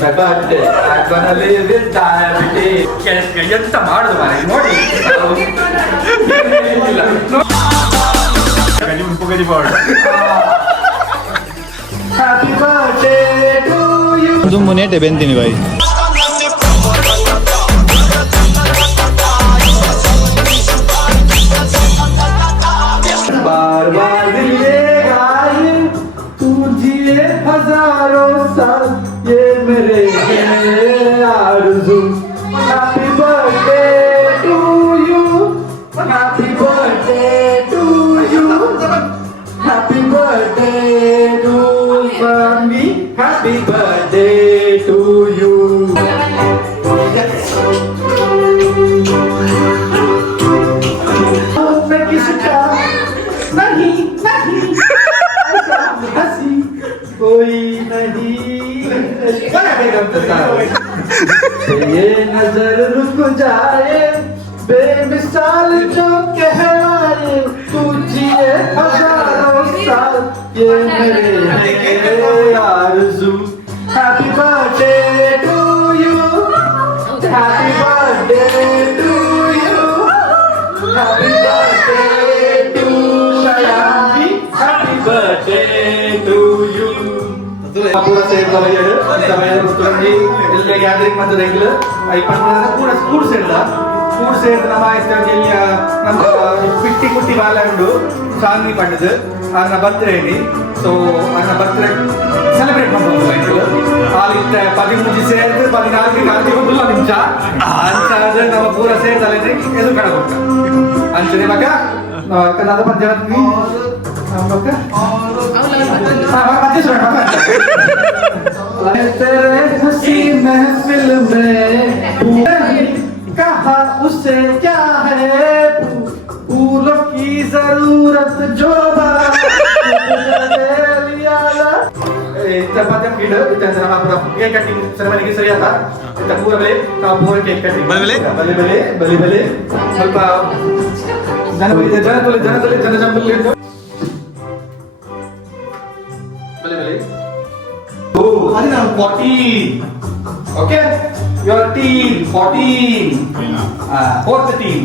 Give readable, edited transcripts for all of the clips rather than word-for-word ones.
my birthday. I'm gonna live with diabetes. ಎಂತ ಮಾಡುದು ಮಾರೆ ನೋಡಿ. Happy birthday to you. तुम मुनेटे बेंतिनी भाई. बार बार दिलेगा ये तू जिए हजारों साल ये मेरे आरज़ू. Happy birthday to you. Happy birthday to you. Happy birthday to me. Happy birthday to you. मैं किसका नहीं नहीं ऐसा हंसी कोई नहीं. ये नजर रुक जाए बेमिसाल जो कहलाए तू जिए हजारों साल ये मेरे आरज़ू. Happy birthday to you. Happy birthday to you. Happy birthday to Shayanti. Happy birthday to you. पूरा सेट लगाइए समय पुस्तकांची ಎಲ್ಲ ಗ್ಯಾದರಿಂಗ್ ಮತ್ತು ರೆಗ್ಯುಲರ್ ಐ ಪಂಡ ಪೂರ ಸ್ಕೂಲ್ ಸೇರಿದ ನಮ್ಮ ಇಷ್ಟದಲ್ಲಿ ನಮ್ಮ ಪಿಟ್ಟಿ ಕುಟ್ಟಿ ಬಾಲಂಡು ಸಾಂಗಿ ಪಂಡದು ಅನ್ನ ಬರ್ತ್ಡೇ ಇಡಿ ಸೊ ಅನ್ನ ಬರ್ತ್ಡೇ ಸೆಲೆಬ್ರೇಟ್ ಮಾಡ್ಬೋದು ಆಲಿತ್ತ 13 ಸೇರಿದು 14 ಗಾಂಧಿ ಒಂದು ನಿಮಿಷ ಅಂತಾದ್ರೆ ನಮ್ಮ ಪೂರ ಸೇರಿದಲ್ಲೇ ಎದು ಕಡಬೇಕು ಅಂಚನೆ ಮಗ ಕನ್ನಡ ಪಂಚಾಯತ್ನಿ ಮಗ तेरे हंसी महफिल में कहा उसे क्या है फूलों की जरूरत जो चपाती गिड त्यांचा आपला केक कटिंग सर्वांनी सरी आता त्या पूरले पूर केक कटिंग बले ಸ್ವಲ್ಪ ಜನ ಜಂಬಲ್ಲಿ Oh, I think I'm 14. Okay? Your team, 14. Fourth team.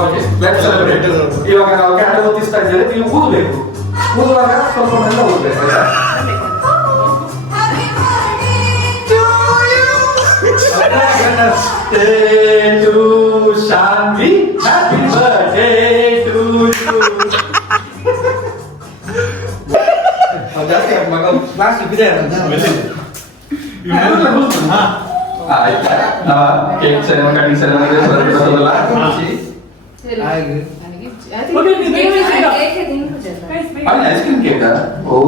Okay, let's celebrate. ಇವಾಗ ನಾವು ಕ್ಯಾಂಡಲ್ ಓದಿಸ್ತಾ ಇದ್ದೇವೆ ನೀವು ಊದಬೇಕು. ಊದುವಾಗ ಸ್ವಲ್ಪ ಮೆಲ್ಲ ಊದಬೇಕು. Birthday to Shanvi. Happy birthday to you. Last video. Cake ceremony, cutting ceremony, ice cream cake. Oh.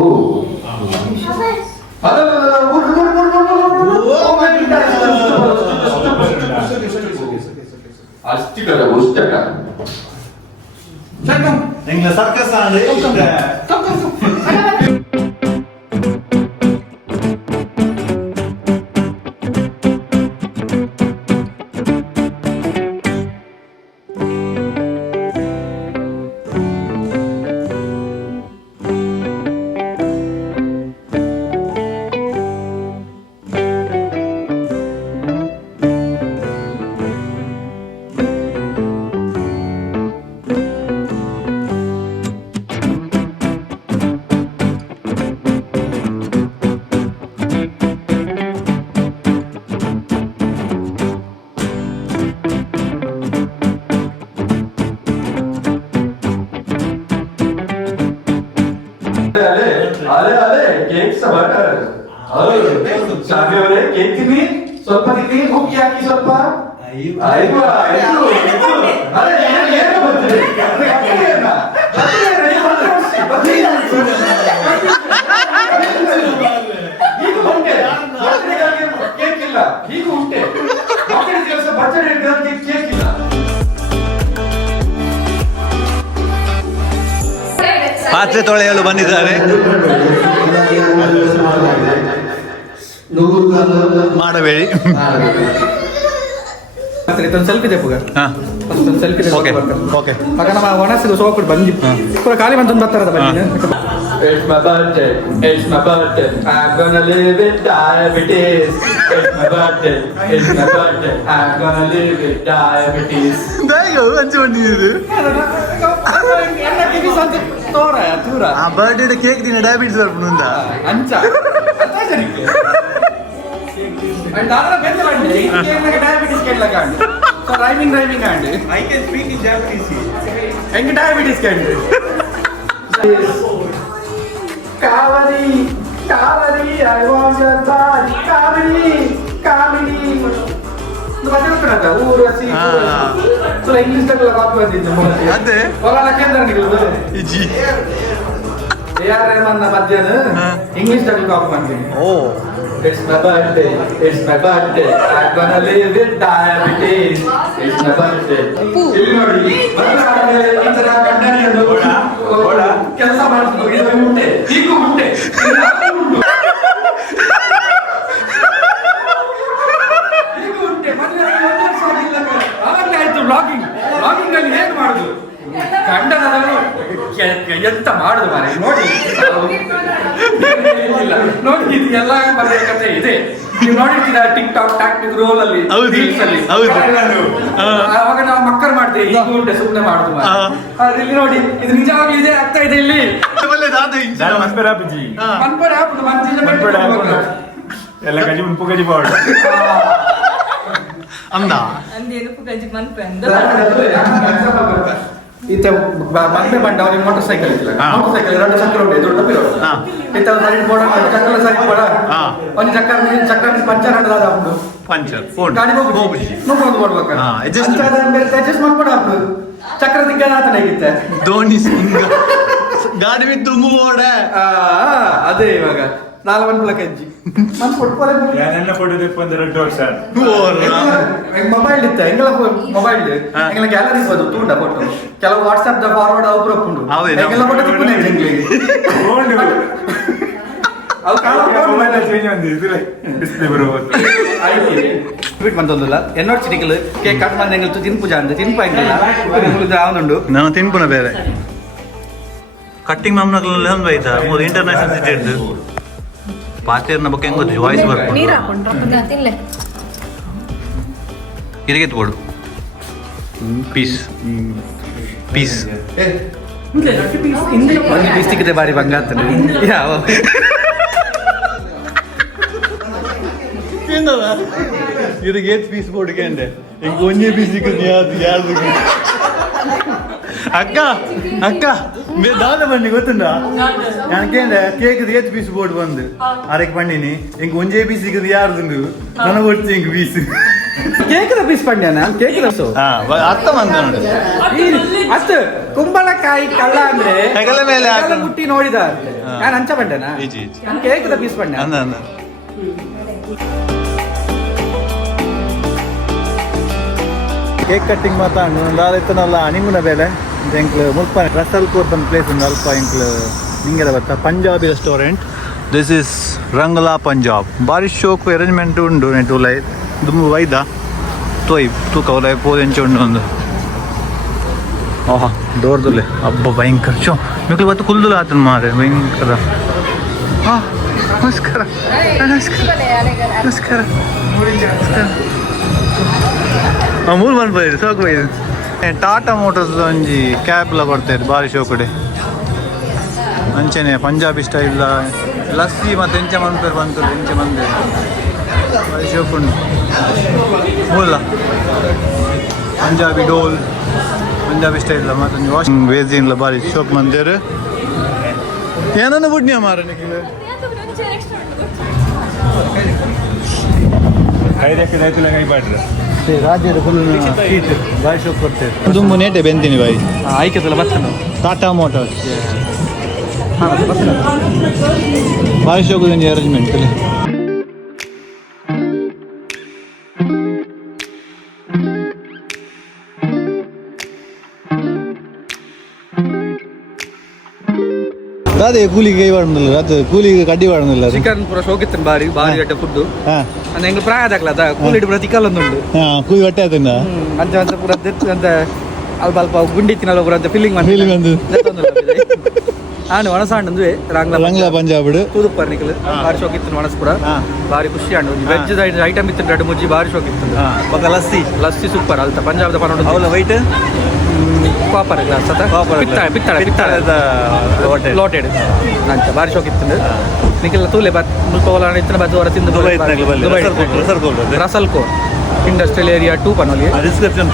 अरे केक सबर शादी हो रहे केक कितनी ಸ್ವಲ್ಪ ತಿನ್ನಿ ಹೋಗಿ ಯಾಕಿ ಸ್ವಲ್ಪ ಆಯ್ತು ಅರೆ ये तो बर्थडे ಈಗ ಉಂಟೆ ಬರ್ತಡೇಗೆ ಕೇಕ್ ಇಲ್ಲ ಈಗ ಉಂಟೆ ಮಕ್ಕಳ ದಿವಸ ಬರ್ತಡೇ ಕೇಕ್ ಇಲ್ಲ ಪಾತ್ರೆ ತೊಳೆಯಲು ಬಂದಿದ್ದಾರೆ ಮಾಡಬೇಡಿ ಸೆಲ್ಫಿ ತೆಪ್ಪುಗ ಸೆಲ್ಫಿ ಓಕೆ ಓಕೆ ನಮ್ಮ ಒಣಸಿಗೆ ಸೋಕುಡು ಬಂದಿ ಖಾಲಿ ಬಂದು ಬರ್ತಾರದ ಬನ್ನಿ It's my birthday. It's my birthday. I'm gonna live with diabetes. It's my birthday. It's my birthday. I'm gonna live with diabetes. ಆ ಬರ್ಡೇ ಕೇಕ್ ದಿನ ಡಯಾಬಿಟಿಸ್ ಬರ್ಬಿಡುಂದ ಅಂಚ diabetes so rhyming and I can speak in Japanese. and diabetes can Kaveri, I want your body. Kaveri. No, I don't know. So English tag lagap bandidde. ಅದೇ Ola lakendra niklu. EG AR Rahman na badiyana English tag lagap bandidde. O It's my birthday. It's my birthday. I'm gonna live with diabetes. It's my birthday. ಇಲ್ಲಿ ನೋಡಿ ಮದುವೆ ಆದಮೇಲೆ ಈ ತರ ಗಂಡನಿಯನ್ನು ಕೆಲಸ ಮಾಡ್ತಿದ್ರು ಇದು ಮುಟ್ಟೆ ಹೀಗೂ ಮುಟ್ಟೆ ಹೀಗೂ ಮುಟ್ಟೆ ಮದುವೆ ಆಗಿ 1 ವರ್ಷ ಆಗಿಲ್ಲ ಆವಾಗಲೇ ಆಯ್ತು ಬ್ಲಾಗಿಂಗ್ ಅಲ್ಲಿ ಹೇಗೆ ಮಾಡುದು ಗಂಡನವರು ಎಂತ ಮಾಡುದು ಮಾರೆ ನೋಡಿ ನೋಡಿ ಇದು ಎಲ್ಲ ಬರೆಯ ಕಥೆ ಇದೆ ನೀವು ನೋಡಿರ್ತೀರಾ ಟಿಕ್ ಟಾಕ್ ಟ್ಯಾಕ್ಟಿಕ್ ರೋಲ್ ಅಲ್ಲಿ ಅವಾಗ ನಾವು ಮಕ್ಕಳು ಮಾಡ್ತೀವಿ ಈಗ ಉಂಟೆ ಸುಮ್ಮನೆ ಮಾಡುದು ಆದ್ರೆ ಇಲ್ಲಿ ನೋಡಿ ಇದು ನಿಜವಾಗ್ಲೂ ಇದೆ ಆಗ್ತಾ ಇದೆ ಇಲ್ಲಿ ಮನ್ಪಡ ಎಲ್ಲ ಗಜಿ ಉಂಪು ಗಜಿ ಬಾಡ್ ಅಂದ ಈತ ಮದುವೆ ಬಂಡ ಅವ್ರಿಗೆ ಮೋಟರ್ ಸೈಕಲ್ ಇತ್ತು ಎರಡು ಚಕ್ರ ಉಂಟು ದೊಡ್ಡ ಪಿರೋಡ್ ಈತ ಸೈಡ್ ಬೋಡ ಚಕ್ರ ಸೈಡ್ ಬೋಡ ಒಂದು ಚಕ್ರ ಪಂಚರ್ ಹಣ್ಣದ ಉಂಟು ಪಂಚರ್ ಗಾಡಿ ಹೋಗ್ಬಿಟ್ಟು ನೋಡ್ಕೊಂಡು ಬರ್ಬೇಕು ಅಡ್ಜಸ್ಟ್ ಮಾಡ್ಕೊಡ ಹಾಕು ಚಕ್ರ ದಿಗ್ಗದ ಆತನ ಹೇಗಿತ್ತೆ ಧೋನಿ ಸಿಂಗ್ ಗಾಡಿ ಬಿದ್ದು ಮೂವೋಡ ಅದೇ ಇವಾಗ ನಾಲ್ವನ್ ಕೆಂಜಿ ನನ್ನ ಫೋಟೋ ತೆಕ್ಕೊಂದು 2 ವರ್ಷ ಮೊಬೈಲ್ ಇತ್ತ ಎಂಗಲ ಮೊಬೈಲ್ ಎಂಗಲ ಗ್ಯಾಲರಿ ಹೋದು ತೂಂಡ ಫೋಟೋ ಕೆಲವು ವಾಟ್ಸ್ಆಪ್ ದ ಫಾರ್ವರ್ಡ್ ಅವು ಪ್ರೊಪ್ಪುಂಡು ಎಂಗಲ ಫೋಟೋ ತಿಕ್ಕುನೆ ಜಂಗ್ಲಿಗೆ ಅವು ಕಾಲ ಮೊಬೈಲ್ ಚೇಂಜ್ ಒಂದು ಇದ್ರೆ ಡಿಸ್ಪ್ಲೇ ಬರಬಹುದು ಟ್ರೀಟ್ ಬಂತೊಂದಿಲ್ಲ ಎನ್ನೋಡ್ ಚಿಟಿಕಲ್ ಕೇಕ್ ಕಟ್ ಮಂದಿ ಎಂಗಲ್ ತಿನ್ಪುಜ ಅಂದ ತಿನ್ಪ ಎಂಗಲ್ಲ ಅವನುಂಡು ನಾನು ತಿನ್ಪುನ ಬೇರೆ ಕಟ್ಟಿಂಗ್ ಮಾಮನಗಳೆಲ್ಲ ಒಂದು ಆಯ್ತಾ ಮೂರು ಇಂಟರ್ನ್ಯಾಷನಲ್ ಸಿಟಿ ಇದ್ದು ಪಾತೇರ್ನ ಬಗ್ಗೆ ಹೆಂಗ್ ಗೊತ್ತಿದೆ ವಾಯ್ಸ್ ಬರ್ಕೊಂಡು ಇದಕ್ಕೆ ಕೊಡು ಪೀಸ್ ಒಂದು ಪೀಸ್ ತಿಕ್ಕಿದೆ ಬಾರಿ ಬಂಗ ಆಗ್ತದೆ ಯಾವ ಇದಕ್ಕೆ ಏತ್ ಪೀಸ್ ಕೊಡ್ಕಂಡೆ ಹಿಂಗೆ ಒಂದೇ ಪೀಸ್ ಸಿಕ್ಕದು ಯಾರ್ದು ಅಕ್ಕ ದಾದ ಬನ್ನಿ ಗೊತ್ತುಂಡ ನನಗೇಂದ್ರೆ ಕೇಕ್ ಏತ್ ಪೀಸ್ ಬೋರ್ಡ್ ಬಂದು ಅರಕ್ಕೆ ಬಂದಿನಿ ಹಿಂಗೆ ಒಂದೇ ಪೀಸ್ ಸಿಕ್ಕದು ಯಾರ್ದು ನನಗೆ ಕೊಡ್ತಿ ಹಿಂಗೆ ಪೀಸ್ ಕೇಕದ ಪೀಸ್ ಪಂಡ್ಯಾನ ಕೇಕದ ಅರ್ಥ ಬಂದ ನೋಡಿ ಅಷ್ಟು ಕುಂಬಳಕಾಯಿ ಕಳ್ಳ ಅಂದ್ರೆ ಹೆಗಲ ಮೇಲೆ ಮುಟ್ಟಿ ನೋಡಿದ ನಾನು ಹಂಚ ಪಂಡ್ಯಾನ ನಾನು ಕೇಕದ ಪೀಸ್ ಪಂಡ್ಯ ಅಂದ ಕೇಕ್ ಕಟ್ಟಿಂಗ್ ಮಾತಾಡು ದಾದೆತ್ತನಲ್ಲ ನಿಮ್ಮನ ಬೇಲೆ ಎಂಕ್ಲು ಮುಲ್ಪ ರಸಲ್ ಕೋರ್ಟ್ ಒಂದು ಪ್ಲೇಸ್ ಉಂಡು ಅಲ್ಪ ಎಂಕ್ಲು ನಿಂಗೆಲ್ಲ ಬರ್ತಾ Punjabi restaurant this is Rangla Punjab ಬಾರಿ ಶೋಕು ಅರೇಂಜ್ಮೆಂಟ್ ಉಂಡು ನೆಟ್ಟು ಲೈ ದುಂಬು ವೈದ ತೋಯ್ ತೂಕ ಒಲ ಪೋದು ಎಂಚ ಉಂಡು ಒಂದು ಓಹಾ ದೋರ್ದುಲೆ ಹಬ್ಬ ಭಯಂಕರ ಶೋ ಮಿಕ್ಲು ಬತ್ತು ಕುಲ್ದುಲ ಆತನ ಮಾರೆ ಭಯಂಕರ ಹಾಂ ನಮಸ್ಕಾರ ನಮಸ್ಕಾರ ಮೂರು ಮಂದಿ ಬೈದ್ರಿ ಸಾಕು ಬೈದ್ರಿ ಟಾಟಾ ಮೋಟರ್ಸ್ ಒಂಜಿ ಕ್ಯಾಬ್ಲ ಬರ್ತಾಯಿದ್ರು ಭಾರಿ ಶೋ ಕಡೆ ಅಂಚೆನೆ ಪಂಜಾಬಿ ಸ್ಟೈಲ್ ಲಸ್ಸಿ ಮತ್ತು ಎಂಚ ಮನ್ಪೇರು ಬಂತು ಎಂಚ ಮಂದಿ ಭಾರಿ ಶೋಕ್ ಉಂಟು ಮೂಲ ಪಂಜಾಬಿ ಡೋಲ್ ಪಂಜಾಬಿ ಸ್ಟೈಲ್ ಮತ್ತೊಂದು ವಾಷಿಂಗ್ ವೇಜಿಂಗ್ಲ ಭಾರಿ ಶೋಕ್ ಮಂದಿರು ಏನನ್ನ ಬುಡ್ನಿಯ ಮಾರ ನಿಖಿಲ್ ಕೈದಾಯ್ತಿಲ್ಲ ಕೈ ಬಾಡ್ರ ರಾಜ್ಯದ ಫುಲ್ ಸೀಟ್ ಬಾಯಿ ಶೋಕ್ ಕೊಡ್ತೇವೆ ದುಂಬು ನೇಟೆ ಬೆಂತೀನಿ ಬಾಯಿ ಆಯ್ಕೆದಲ್ಲ ಬರ್ತೇನೆ ಟಾಟಾ ಮೋಟರ್ಸ್ ಬಾಯಿ ಶೋಕ್ ಅರೇಂಜ್ಮೆಂಟ್ ಅದೇ ಕೂಲಿಗೆ ಕೈ ಮಾಡುದಿಲ್ಲ ಅದು ಕೂಲಿಗೆ ಕಡ್ಡಿ ಮಾಡುದಿಲ್ಲ ಚಿಕನ್ ಪೂರ ಶೋಕಿತ್ತು ಬಾರಿ ಬಾರಿ ಗಟ್ಟ ಫುಡ್ ಅಂದ್ರೆ ಹೆಂಗ್ ಪ್ರಾಯ ಅದಾಗ್ಲದ ಕೂಲಿ ಪೂರ ತಿಕ್ಕಲ್ ಒಂದುಂಡು ಕೂಲಿ ಹೊಟ್ಟೆ ಆತಂದ ಅಂತ ಅಂತ ಪೂರ ಅಂತ ಅಲ್ಪ ಅಲ್ಪ ಗುಂಡಿ ತಿನ್ನಲ್ಲ ಪೂರ ಅಂತ ಫೀಲಿಂಗ್ Feeling ಬಂದು. ಆಂಡ್ ವನಸ ಅಂಡು ರಂಗ್ಲ ಪಂಜಾಬ್ ತೂದುಪ್ಪರ್ ನಿಕಲ್ ಬಾರಿ ಶೋಕ್ ಇತ್ತು ವನಸ್ ಪೂರ ಬಾರಿ ಖುಷಿ ಅಂಡು ವೆಜ್ ಐಟಮ್ ಇತ್ತು ಎರಡು ಮುಜ್ಜಿ ಬಾರಿ ಶೋಕ್ ಇತ್ತು ಪಕ್ಕ ಲಸ್ಸಿ ಲಸ್ಸಿ ಸೂಪರ್ ಅಲ್ತ ಪಂಜಾಬ್ದ ಪನ್ನೊಂದು ಅವಲ ವೈಟ್ ಕಾಪರ್ ಗ್ಲಾಸ್ ಅತ್ತ Copper glass. ಪಿತ್ತಾಳೆ ಲೋಟೆಡ್ ನಂಚ ಬಾರಿ ಶೋಕ್ ಇತ್ತು ನಿಖಿಲ್ ತೂಲೆ ಮುಲ್ಪ ಒಲ ಇತ್ತು ಬದ್ದು ಹೊರ ತಿಂದು ರಸಲ್ ಕೋರ್ ಇಂಡಸ್ಟ್ರಿಯಲ್ ಏರಿಯಾ 2 ಪನೋಲಿ ಡಿಸ್ಕ್ರಿಪ್ಷನ್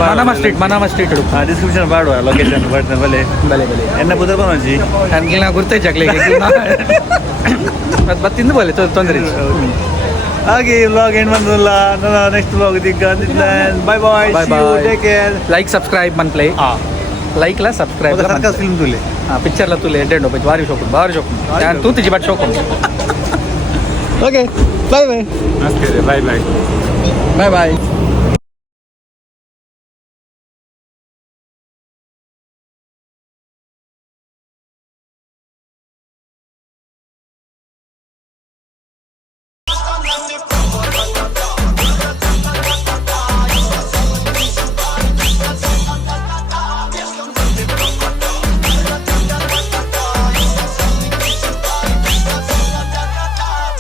ಮನಾಮ ಸ್ಟ್ರೀಟ್ ಡಿಸ್ಕ್ರಿಪ್ಷನ್ ಮಾಡುವ ಲೊಕೇಶನ್ ಬರ್ತನೆ ಬಲೆ ಬಲೆ ಬಲೆ ಎನ್ನ ಬುದ್ರ ಬನೋಜಿ ನನಗೆ ನಾ ಗುರ್ತೈ ಜಗ್ಲಿ ಮತ್ತೆ ಬತ್ತಿಂದು ಬಲೆ ತೊಂದರೆ ಇಲ್ಲ. ಹಾಗೆ ವ್ಲಾಗ್ ಏನು ಬಂದಲ್ಲ ನನ್ನ ನೆಕ್ಸ್ಟ್ ವ್ಲಾಗ್ ದಿಕ್ಕ bye bye Bye bye. Take care like subscribe ಮನ್ ಪ್ಲೇ ಲೈಕ್ ಲ ಸಬ್ಸ್ಕ್ರೈಬ್ ಸರ್ಕಸ್ ಫಿಲ್ಮ್ ತುಲೆ ಪಿಕ್ಚರ್ ಲ ತುಲೆ ಎಂಟೆಂಡ್ ಹೋಗ್ಬೇಕು ಬಾರಿ ಶೋಕು ಬಾರಿ ಶೋಕು ನಾನು ತೂತಿಜಿ ಬಟ್ ಶೋಕು ಓಕೆ ಬೈ ಬೈ ನಮಸ್ತೆ ಬಾಯ್ ಬಾಯ್ ಬಾಯ್ ಬಾಯ್